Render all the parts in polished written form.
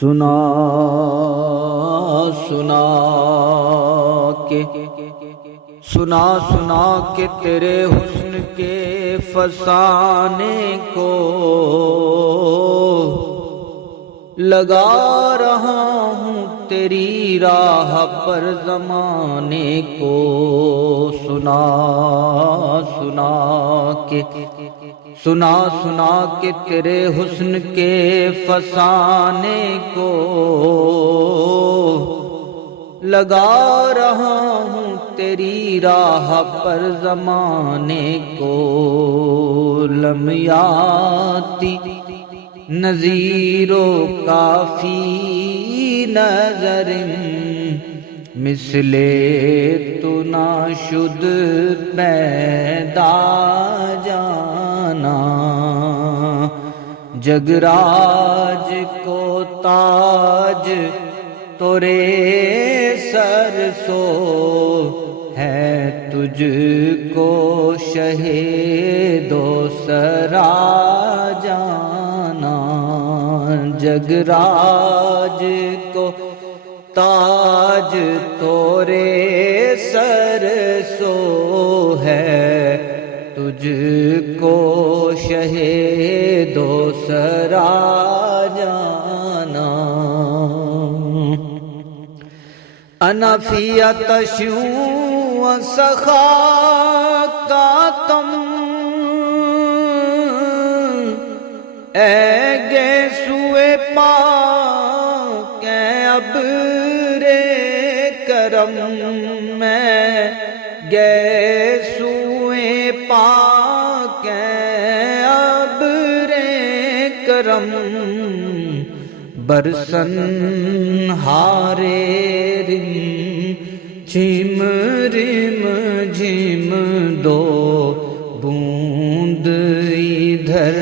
سنا سنا کے تیرے حسن کے فسانے کو لگا رہا ہوں تیری راہ پر زمانے کو سنا سنا کے تیرے حسن کے فسانے کو لگا رہا ہوں تیری راہ پر زمانے کو لمیاتی نذیر و کافی نظر مثل تو ناشد پیدا جانا جگراج کو تاج تورے سر سو ہے تجھ کو شہید و سرا جانا جگراج کو تاج تورے سر سو ہے تجھ کو شہید و سرا جانا انا فی عطش و سخا کا تم اے گیسوئے پاک اے ابر کرم میں گیسوئے پاک اے ابر کرم برسن ہارے رم جھم رم جھم دو بوند ادھر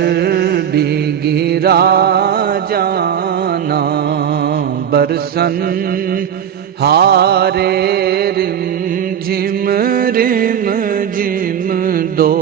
بھی گرا جانا برسن ہارے رم جھم دو